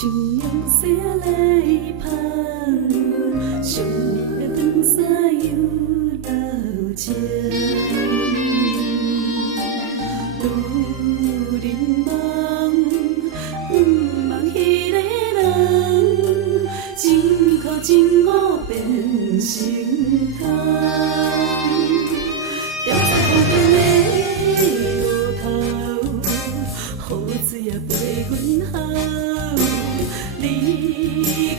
像阳西来香，想念长沙又老情。女人梦，梦迄个人，真苦真苦变成空。调查风景的路头，雨水也陪阮哭。离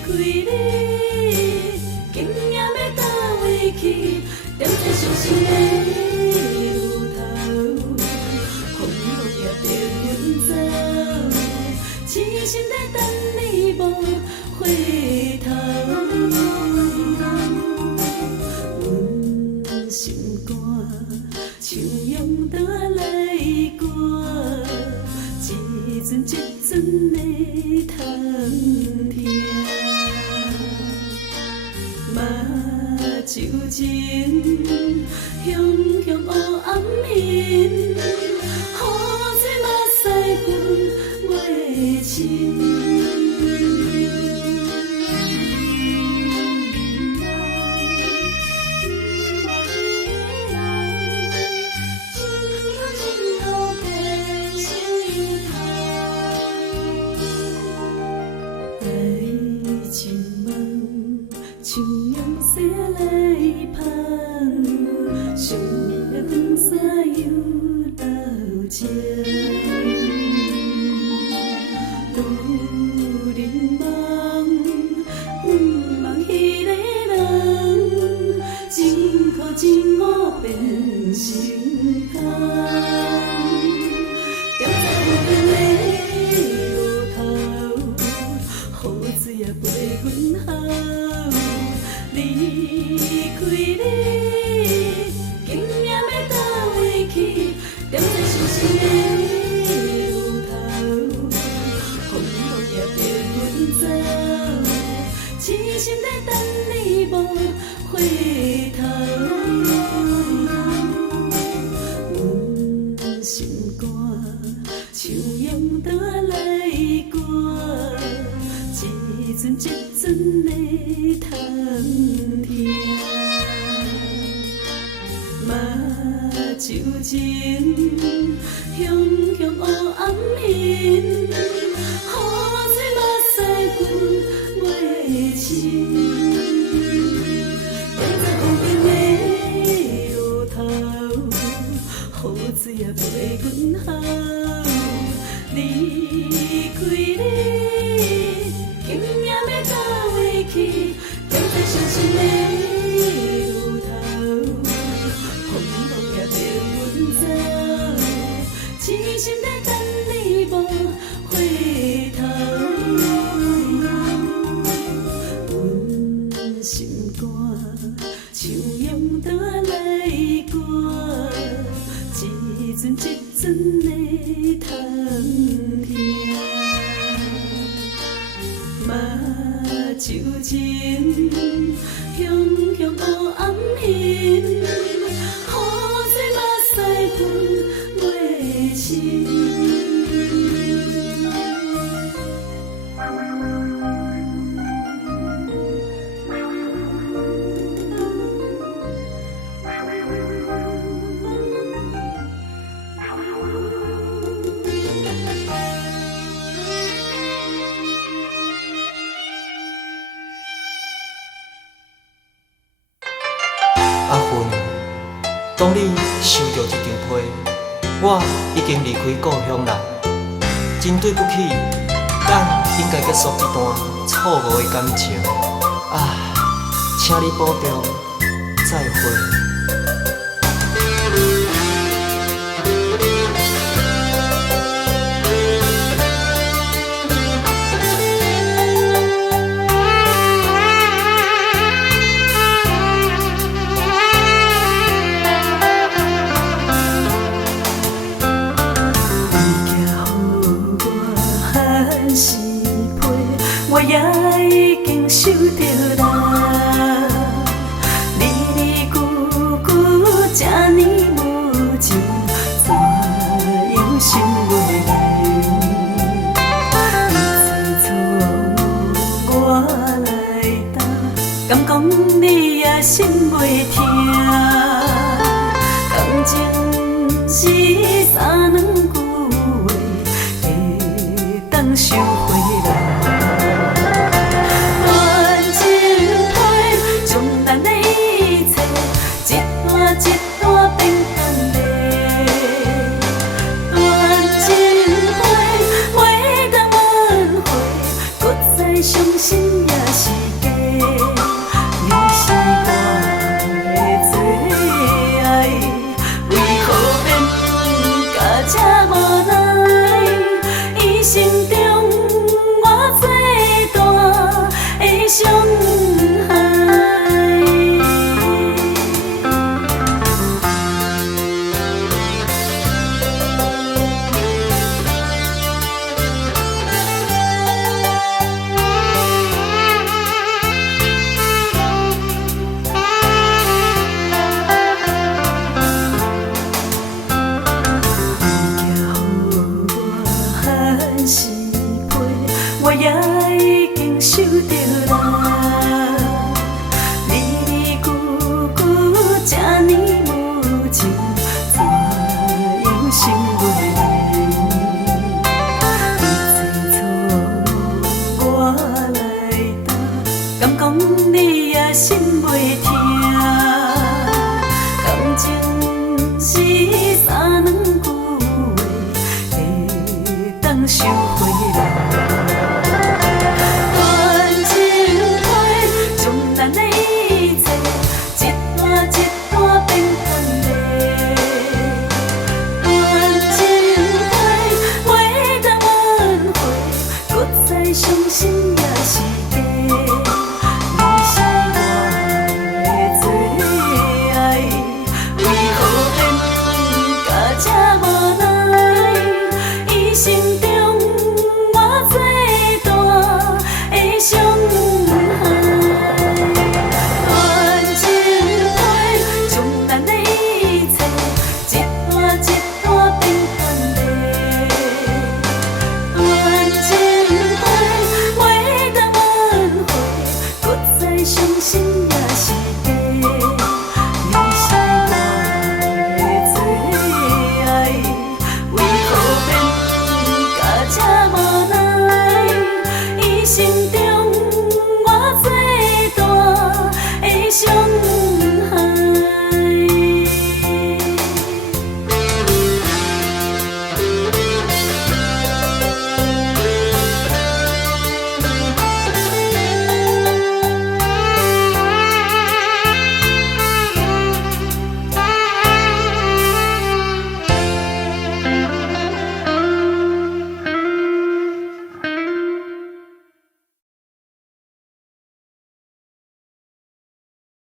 开你，竟也要到位去？踮在伤心的路头，风雨也逼阮走，痴心在等你无回头。阮心肝像用刀来割，一阵一阵的痛痛。目睭前熊熊黑暗面，雨水目屎滚袂清。像阳西来香，想念长沙又老情。女人梦，梦迄个人，真苦真苦变成空。调查风景的路头，雨水也陪阮哭。离开你，竟也要到位去？踮在伤心的路头，风雨也逼阮走，痴心在等你无回头。阮心肝像用刀来割，一阵一阵的痛痛。目睭前熊熊黑暗面，雨水目屎滚袂清。踮在风景的路头，雨水也陪阮哭。离开你，竟也要到位去？踮在伤心的路头，风雨也逼阮走，痴心在等你无回头。阮心肝像用刀来割，一阵一阵的痛痛。目睭前熊熊黑暗面，雨水目屎滚袂清。阿芬，当你收到这张批，我已经离开故乡啦，真对不起，咱应该结束这段错误的感情。请你保重，再会。我也已经受着啦，离离久久，这呢无情，怎样想袂明？一次错心袂疼。感情是三两句话，会当收回来。恋情花，将咱的一切一段一段变干裂。恋情花，花当挽回，搁再伤心也是假。你是我的最爱，为何变甲这无奈？一生中我最大的伤害。我也已经受着啦，离离句句这呢无情，怎样心袂凉？一切错我来担，敢讲你也心袂疼？感情是三两句话，会当收回来。伤心。